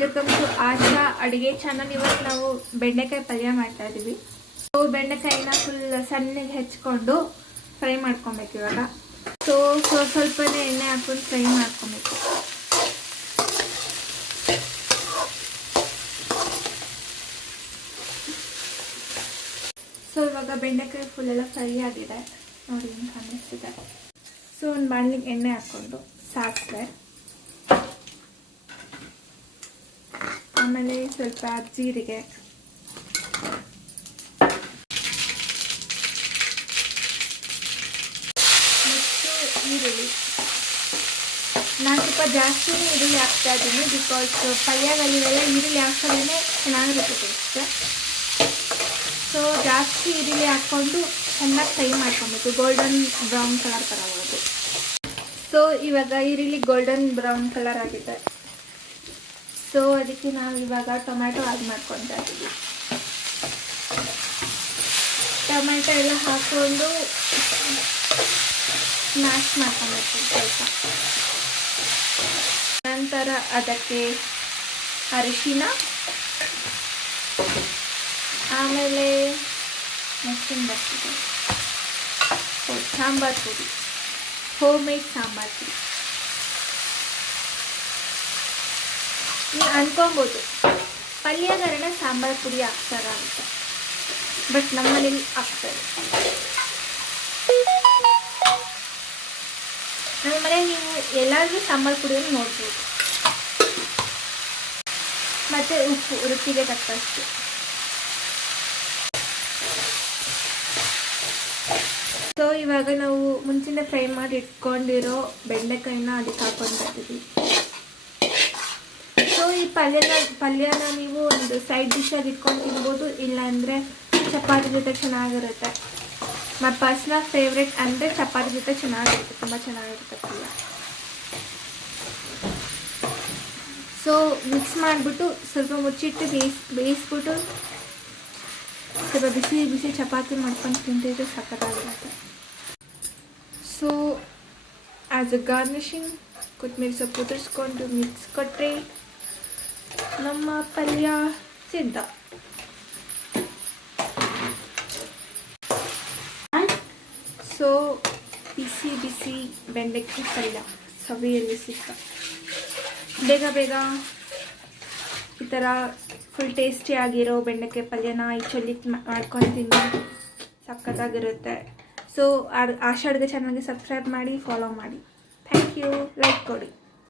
Welcome to ಆಶಾ ಅಡುಗೆ channel. ಇವತ್ತು ನಾವು ಬೆಂಡೆಕಾಯಿ ಪಲ್ಯ ಮಾಡ್ತಾ ಇದ್ದೀವಿ. ಸೊ ಬೆಂಡೆಕಾಯಿನ ಫುಲ್ ಸಣ್ಣಗೆ ಹೆಚ್ಕೊಂಡು ಫ್ರೈ ಮಾಡ್ಕೊಬೇಕು. ಇವಾಗ ಸೊ ಸ್ವಲ್ಪನೇ ಎಣ್ಣೆ ಹಾಕೊಂಡು ಫ್ರೈ ಮಾಡ್ಕೊಬೇಕು. ಸೊ ಇವಾಗ ಬೆಂಡೆಕಾಯಿ ಫುಲ್ ಎಲ್ಲ ಫ್ರೈ ಆಗಿದೆ ನೋಡಿ, ಹಿಂಗೆ ಕಾಣಿಸ್ತಿದೆ. ಸೊ ಒಂದು ಬಾಣಲಿಗೆ ಎಣ್ಣೆ ಹಾಕ್ಕೊಂಡು ಸಾಸಿವೆ, ಆಮೇಲೆ ಸ್ವಲ್ಪ ಜೀರಿಗೆ, ಮತ್ತು ಈರುಳ್ಳಿ. ನಾನು ಸ್ವಲ್ಪ ಜಾಸ್ತಿನೇ ಈರುಳ್ಳಿ ಹಾಕ್ತಾ ಇದ್ದೀನಿ, ಬಿಕಾಸ್ ಪಲ್ಯಗಳಿಗೆಲ್ಲ ಈರುಳ್ಳಿ ಹಾಕೋದೇ ಚೆನ್ನಾಗಿರುತ್ತೆ ಟೇಸ್ಟ್. ಸೊ ಜಾಸ್ತಿ ಈರುಳ್ಳಿ ಹಾಕ್ಕೊಂಡು ಚೆನ್ನಾಗಿ ಫ್ರೈ ಮಾಡ್ಕೊಬೇಕು, ಗೋಲ್ಡನ್ ಬ್ರೌನ್ ಕಲರ್ ಬರೋದು. ಸೊ ಇವಾಗ ಈರುಳ್ಳಿ ಗೋಲ್ಡನ್ ಬ್ರೌನ್ ಕಲರ್ ಆಗಿದೆ. ಸೊ ಅದಕ್ಕೆ ನಾವು ಇವಾಗ ಟೊಮ್ಯಾಟೊ ಆ್ಯಡ್ ಮಾಡ್ಕೊತಾ ಇದ್ದೀವಿ. ಟೊಮ್ಯಾಟೊ ಎಲ್ಲ ಹಾಕ್ಕೊಂಡು ಸ್ಮ್ಯಾಶ್ ಮಾಡ್ಕೊಬೇಕು ಸ್ವಲ್ಪ. ನಂತರ ಅದಕ್ಕೆ ಅರಿಶಿನ, ಆಮೇಲೆ ಮೆಣಸಿನ ಬರ್ತಿದೆ ಸಾಂಬಾರು ಪುಡಿ, ಹೋಮ್ ಮೇಡ್ ಸಾಂಬಾರು ಪುಡಿ. ನೀವು ಅನ್ಕೊಬೋದು ಪಲ್ಯಗಾರಣ ಸಾಂಬಾರು ಪುಡಿ ಹಾಕ್ತಾರ ಅಂತ, ಬಟ್ ನಮ್ಮನೇಲಿ ಹಾಕ್ತಾರೆ. ನಮ್ಮ ಮನೇಲಿ ನೀವು ಎಲ್ಲಾದ್ರೂ ಸಾಂಬಾರು ಪುಡಿಯನ್ನು ನೋಡ್ಬೋದು. ಮತ್ತು ಉಪ್ಪು ರುಚಿಗೆ ತಕ್ಕಷ್ಟು. ಸೊ ಇವಾಗ ನಾವು ಮುಂಚೆನೇ ಫ್ರೈ ಮಾಡಿ ಇಟ್ಕೊಂಡಿರೋ ಬೆಂಡೆಕಾಯಿನ ಅದಕ್ಕೆ ಹಾಕ್ಕೊತಾ ಇದ್ದೀವಿ. ಸೊ ಈ ಪಲ್ಯನ ನೀವು ಒಂದು ಸೈಡ್ ಡಿಶಾಗಿ ಇಟ್ಕೊಂಡು ತಿನ್ಬೋದು, ಇಲ್ಲಾಂದರೆ ಚಪಾತಿ ಜೊತೆ ಚೆನ್ನಾಗಿರುತ್ತೆ. ಮೈ ಪರ್ಸ್ನಲ್ ಫೇವ್ರೆಟ್ ಅಂದರೆ ಚಪಾತಿ ಜೊತೆ ಚೆನ್ನಾಗಿರುತ್ತೆ, ತುಂಬ ಚೆನ್ನಾಗಿರುತ್ತೆ ಪಲ್ಯ. ಸೊ ಮಿಕ್ಸ್ ಮಾಡಿಬಿಟ್ಟು ಸ್ವಲ್ಪ ಮುಚ್ಚಿಟ್ಟು ಬೇಯಿಸ್ಬಿಟ್ಟು ಸ್ವಲ್ಪ ಬಿಸಿ ಬಿಸಿ ಚಪಾತಿ ಮಾಡ್ಕೊಂಡು ತಿಂತಿದ್ರೆ ಸಖತ್ತಾಗಿರುತ್ತೆ. ಸೊ ಆ್ಯಸ್ ಅ ಗಾರ್ನಿಷಿಂಗ್ ಕೊತ್ತಂಬರಿ ಸೊಪ್ಪು ಉದುರಿಸ್ಕೊಂಡು ಮಿಕ್ಸ್ ಕೊಟ್ಟರೆ ನಮ್ಮ ಪಲ್ಯ ಸಿದ್ಧ. ಸೊ ಬಿಸಿ ಬಿಸಿ ಬೆಂಡೆಕಾಯಿ ಪಲ್ಯ ಸವಿಯಲ್ಲಿ ಸಿಕ್ಕ. ಬೇಗ ಬೇಗ ಈ ಥರ ಫುಲ್ ಟೇಸ್ಟಿ ಆಗಿರೋ ಬೆಂಡೆಕಾಯಿ ಪಲ್ಯನ ಈ ಚೊಲ್ಲಿಗೆ ಮಾಡ್ಕೊಂಡು ತಿಂದು ಸಖತ್ತಾಗಿರುತ್ತೆ. ಸೊ ಆಶಾ ಅಡುಗೆ ಚಾನಲ್ಗೆ ಸಬ್ಸ್ಕ್ರೈಬ್ ಮಾಡಿ, ಫಾಲೋ ಮಾಡಿ. Thank you. ಲೈಕ್ ಕೊಡಿ.